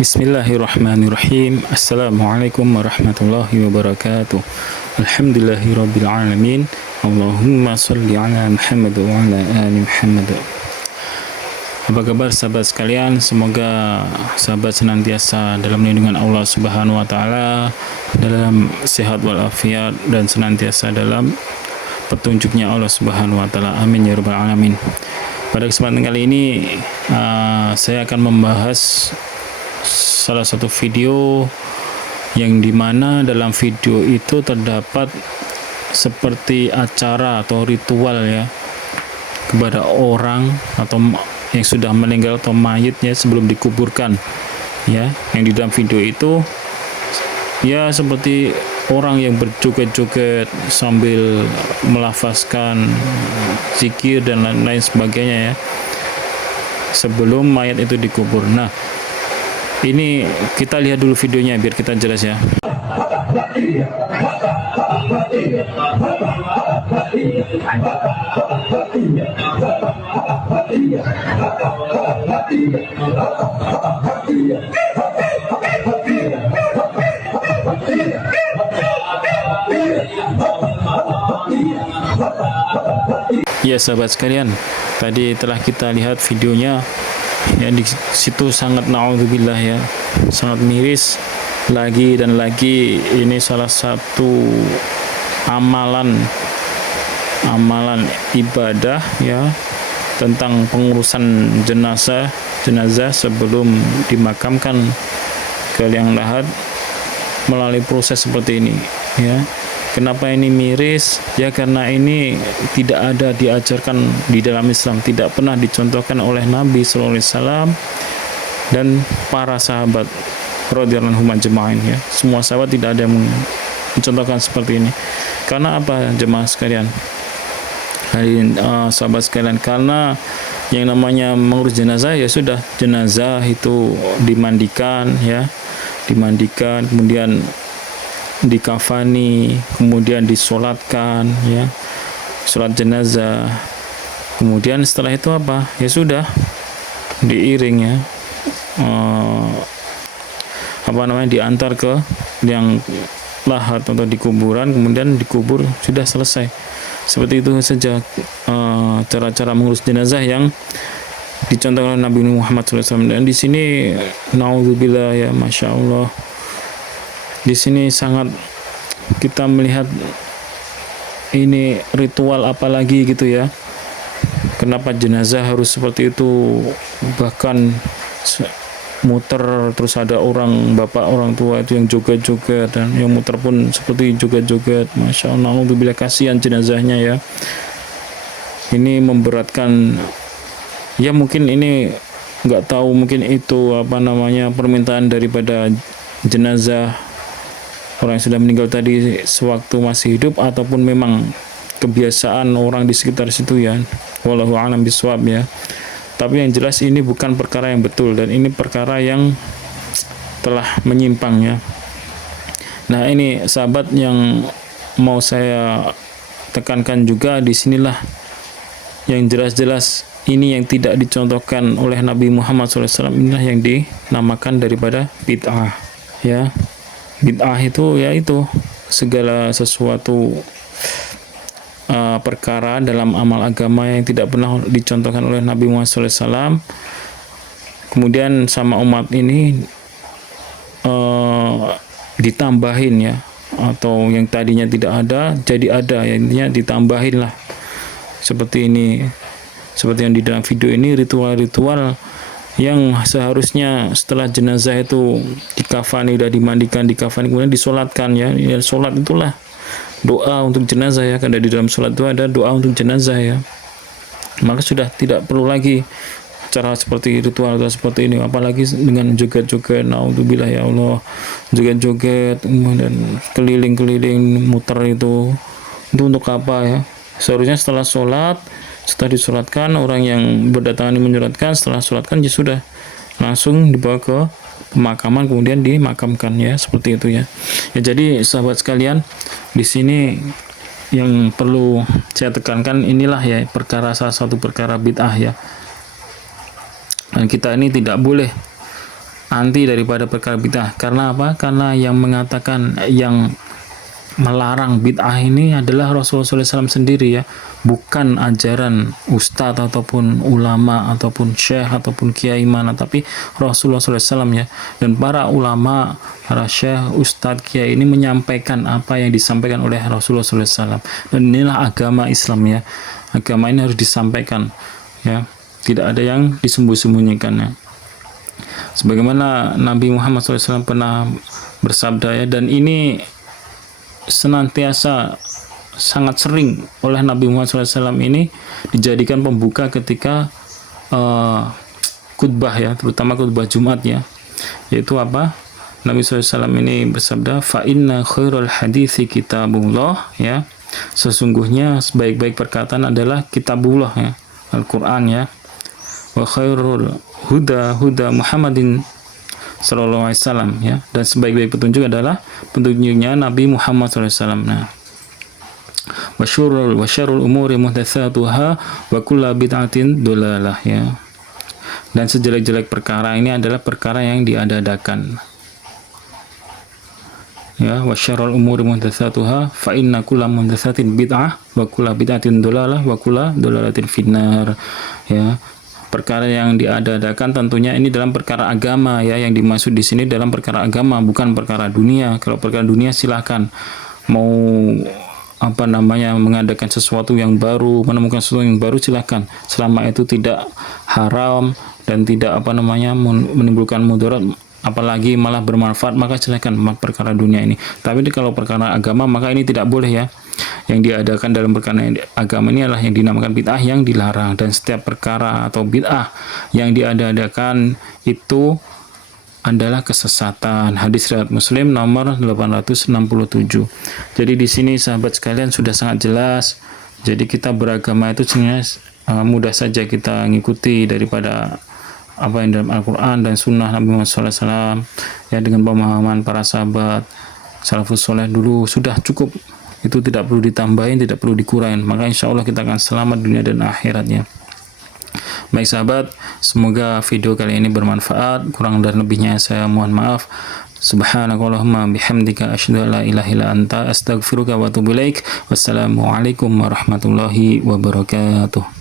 Bismillahirrahmanirrahim. Assalamualaikum warahmatullahi wabarakatuh. Alhamdulillahirabbil alamin. Allahumma shalli ala Muhammad wa ala ali Muhammad. Apa kabar sahabat sekalian? Semoga sahabat senantiasa dalam lindungan Allah Subhanahu wa taala, dalam sehat walafiat dan senantiasa dalam petunjuknya Allah Subhanahu wa taala. Amin ya rabbal alamin. Pada kesempatan kali ini saya akan membahas salah satu video yang dimana dalam video itu terdapat seperti acara atau ritual ya kepada orang atau yang sudah meninggal atau mayitnya sebelum dikuburkan ya, yang di dalam video itu ya seperti orang yang berjoget-joget sambil melafazkan zikir dan lain-lain sebagainya ya sebelum mayat itu dikubur. Nah, ini kita lihat dulu videonya biar kita jelas ya. Ya sahabat sekalian, tadi telah kita lihat videonya. Ya, di situ sangat naudzubillah ya, sangat miris lagi dan lagi. Ini salah satu amalan ibadah ya tentang pengurusan jenazah sebelum dimakamkan ke liang lahat melalui proses seperti ini ya. Kenapa ini miris? Ya karena ini tidak ada diajarkan di dalam Islam, tidak pernah dicontohkan oleh Nabi sallallahu alaihi wasallam dan para sahabat radhiyallahu anhum ajma'in ya. Semua sahabat tidak ada yang mencontohkan seperti ini. Karena apa jemaah sekalian? Sahabat sekalian, karena yang namanya mengurus jenazah ya sudah, jenazah itu dimandikan ya, kemudian dikafani, kemudian disolatkan ya, sholat jenazah. Kemudian setelah itu apa? Ya sudah diiring ya, diantar ke liang lahat atau di kuburan, kemudian dikubur, sudah selesai. Seperti itu saja cara-cara mengurus jenazah yang dicontohkan oleh Nabi Muhammad SAW. Dan di sini naudzubillah ya, masya Allah, di sini sangat kita melihat ini ritual apalagi gitu ya. Kenapa jenazah harus seperti itu, bahkan muter, terus ada orang tua itu yang joget-joget, dan yang muter pun seperti joget-joget. Masya Allah, bila kasihan jenazahnya ya. Ini memberatkan ya, mungkin ini nggak tahu, mungkin itu permintaan daripada jenazah orang yang sudah meninggal tadi sewaktu masih hidup, ataupun memang kebiasaan orang di sekitar situ ya. Wallahu a'lam bishawab ya. Tapi yang jelas ini bukan perkara yang betul, dan ini perkara yang telah menyimpang ya. Nah, ini sahabat yang mau saya tekankan juga, di sinilah yang jelas-jelas ini yang tidak dicontohkan oleh Nabi Muhammad SAW, inilah yang dinamakan daripada bid'ah ya. Bid'ah itu yaitu segala sesuatu perkara dalam amal agama yang tidak pernah dicontohkan oleh Nabi Muhammad SAW, kemudian sama umat ini ditambahin ya, atau yang tadinya tidak ada jadi ada, intinya ditambahin lah. Seperti ini, seperti yang di dalam video ini, ritual-ritual yang seharusnya setelah jenazah itu dikafani, udah dimandikan, dikafani, kemudian disolatkan ya. Solat itulah doa untuk jenazah ya, karena di dalam solat itu ada doa untuk jenazah ya. Maka sudah tidak perlu lagi cara seperti ritual seperti ini, apalagi dengan joget-joget. Naudzubillah ya Allah, joget-joget kemudian keliling-keliling muter itu untuk apa ya? Seharusnya setelah sholat, setelah disolatkan, orang yang berdatangan menyolatkan, setelah solatkan ya sudah langsung dibawa ke pemakaman, kemudian dimakamkan ya, seperti itu ya. Ya, jadi sahabat sekalian, di sini yang perlu saya tekankan inilah ya, salah satu perkara bid'ah ya. Dan kita ini tidak boleh anti daripada perkara bid'ah. Karena apa? Karena yang mengatakan, yang melarang bid'ah ini adalah Rasulullah SAW sendiri ya, bukan ajaran ustadz ataupun ulama ataupun syekh ataupun kiai mana, tapi Rasulullah SAW ya. Dan para ulama, para syekh, ustadz, kiai ini menyampaikan apa yang disampaikan oleh Rasulullah SAW. Dan inilah agama Islam ya. Agama ini harus disampaikan ya, tidak ada yang disembunyi-sembunyikannya. Sebagaimana Nabi Muhammad SAW pernah bersabda ya, dan ini senantiasa sangat sering oleh Nabi Muhammad SAW ini dijadikan pembuka ketika khutbah ya, terutama khutbah Jumat ya, yaitu apa? Nabi SAW ini bersabda, fa inna khairul hadithi kitabullah ya, sesungguhnya sebaik-baik perkataan adalah kitabullah ya, Al-Quran ya, wa khairul huda huda Muhammadin sallallahu alaihi wasallam ya, dan sebaik-baik petunjuk adalah petunjuknya Nabi Muhammad SAW. Nah, wa syarrul umuri muhdatsatuha wa kullu bid'atin dolalah ya. Dan sejelek-jelek perkara ini adalah perkara yang diada-adakan. Ya, wa syarrul umuri muhdatsatuha fa inna kulla muhdatsatin bid'ah wa kullu bid'atin dolalah wa kullu dolalatin finnar ya. Perkara yang diada-adakan tentunya ini dalam perkara agama ya, yang dimaksud di sini dalam perkara agama, bukan perkara dunia. Kalau perkara dunia silahkan mau mengadakan sesuatu yang baru, menemukan sesuatu yang baru silahkan, selama itu tidak haram dan tidak menimbulkan mudarat, apalagi malah bermanfaat, maka silahkan perkara dunia ini. Tapi kalau perkara agama maka ini tidak boleh ya. Yang diadakan dalam perkara agama ini adalah yang dinamakan bid'ah yang dilarang, dan setiap perkara atau bid'ah yang diada-adakan itu adalah kesesatan. Hadis riwayat Muslim nomor 867. Jadi di sini sahabat sekalian sudah sangat jelas. Jadi kita beragama itu sebenarnya mudah saja kita ngikuti daripada apa yang dalam Al-Quran dan Sunnah Nabi Muhammad SAW ya, dengan pemahaman para sahabat salafus soleh dulu sudah cukup. Itu tidak perlu ditambahin, tidak perlu dikurangin. Maka insya Allah kita akan selamat dunia dan akhiratnya. Baik sahabat, semoga video kali ini bermanfaat. Kurang dan lebihnya saya mohon maaf. Subhanakallahumma bihamdika asyhadu an la ilaha illa anta astaghfiruka wa atubu ilaik. Wassalamualaikum warahmatullahi wabarakatuh.